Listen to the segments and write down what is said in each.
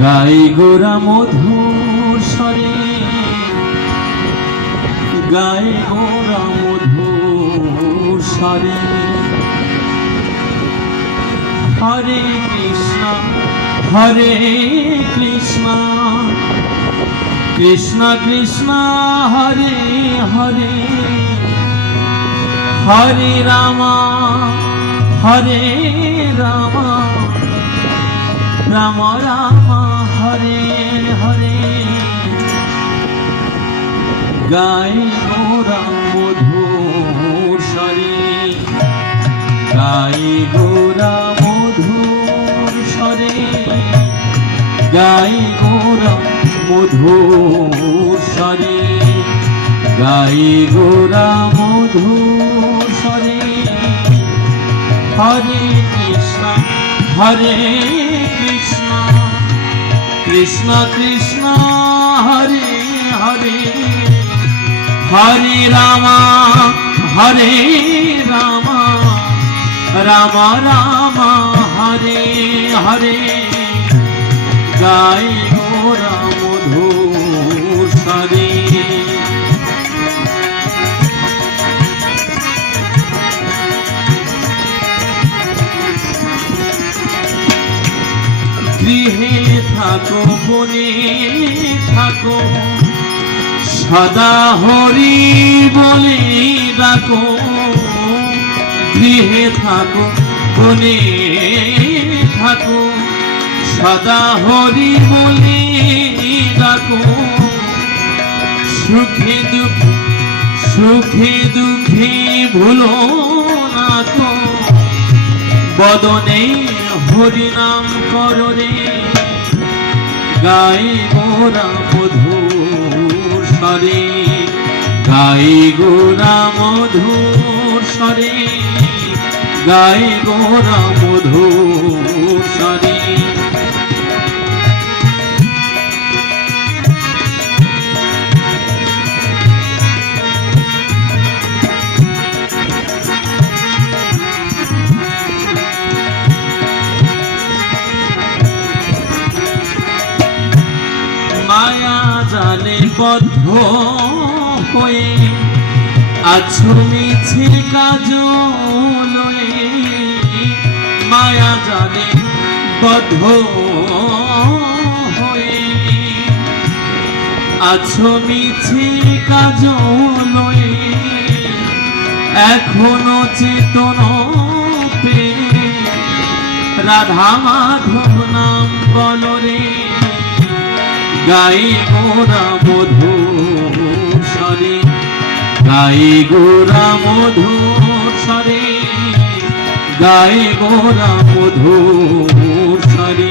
গাই গোরা মধুর স্বরে, গাই গোরা মধুর স্বরে। হরে কৃষ্ণ হরে কৃষ্ণ, কৃষ্ণ কৃষ্ণ হরে হরে, হরে রাম হরে রাম, রাম রাম হরে হরে। গাই গোরা মধুর স্বরে, গাই গোরা মধুর স্বরে, গাই গোরা মধুর স্বরে, গাই গোরা মধুর স্বরে। হরে কৃষ্ণ হরে কৃষ্ণ, কৃষ্ণ কৃষ্ণ হরে হরে, হরে রাম হরে রাম, রাম রাম হরে হরে। গাই গোরা মধুর স্বরে। গৃহে থাকো বনে থাকো, সদা হরি বলে ডাকো। গৃহে থাকো বনে থাকো, সদা হরি বলে ডাকো। সুখে দুঃখে সুখে দুঃখে ভুলো না তো, বদনে হরি নাম করো রে। গাই গোরা মধুর স্বরে, গাই গোরা মধুর স্বরে, গাই গোরা মধুর স্বরে। মায়া জালে বদ্ধ হয়ে আছো মিছে কাজলে, মায়া জালে বদ্ধ হয়ে আছো মিছে কাজলে। এখনো চেতন পেয়ে রাধা মাধব নাম বলো রে। গাই গোরা মধুর স্বরে, গাই গোরা মধুর স্বরে, গাই গোরা মধুর স্বরে।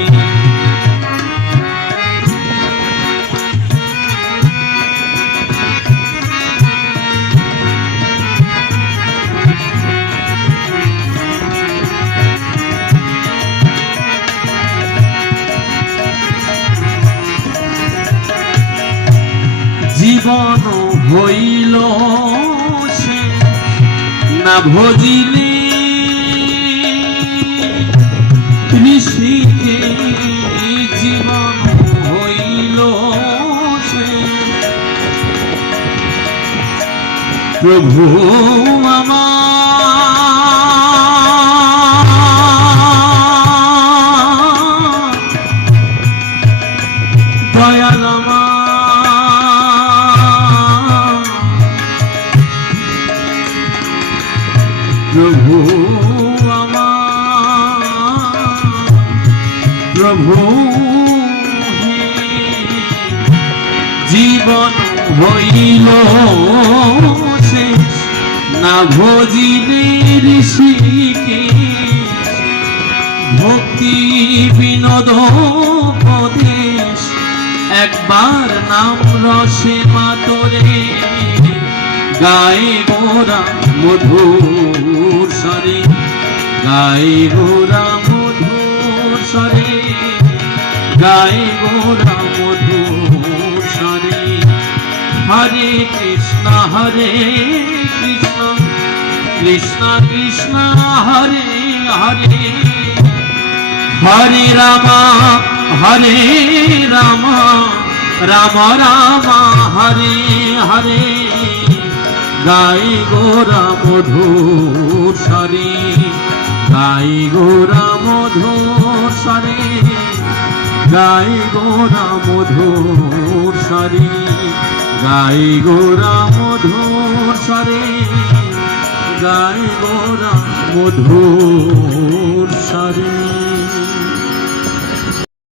জীবন হইল সে না ভজিলে ঋষিকে, জীবন হইল সে প্রভু আমার। দয়াল প্রভু আমার, প্রভু জীবন হইল শেষ না ভজিলে ঋষিকে। ভক্তি বিনোদ উপদেশ একবার নাম রসে মাতরে। গাই গোরা মধুর স্বরে, গাই গোরা মধুর স্বরে, গাই গোরা মধুর স্বরে। হরে কৃষ্ণ কৃষ্ণ কৃষ্ণ হরে হরে, হরে রাম হরে রাম রাম রাম হরে হরে গাই গোরা মধুর স্বরে গাই গোরা মধুর স্বরে গাই গোরা মধুর স্বরে গাই গোরা মধুর স্বরে গাই গোরা মধুর স্বরে।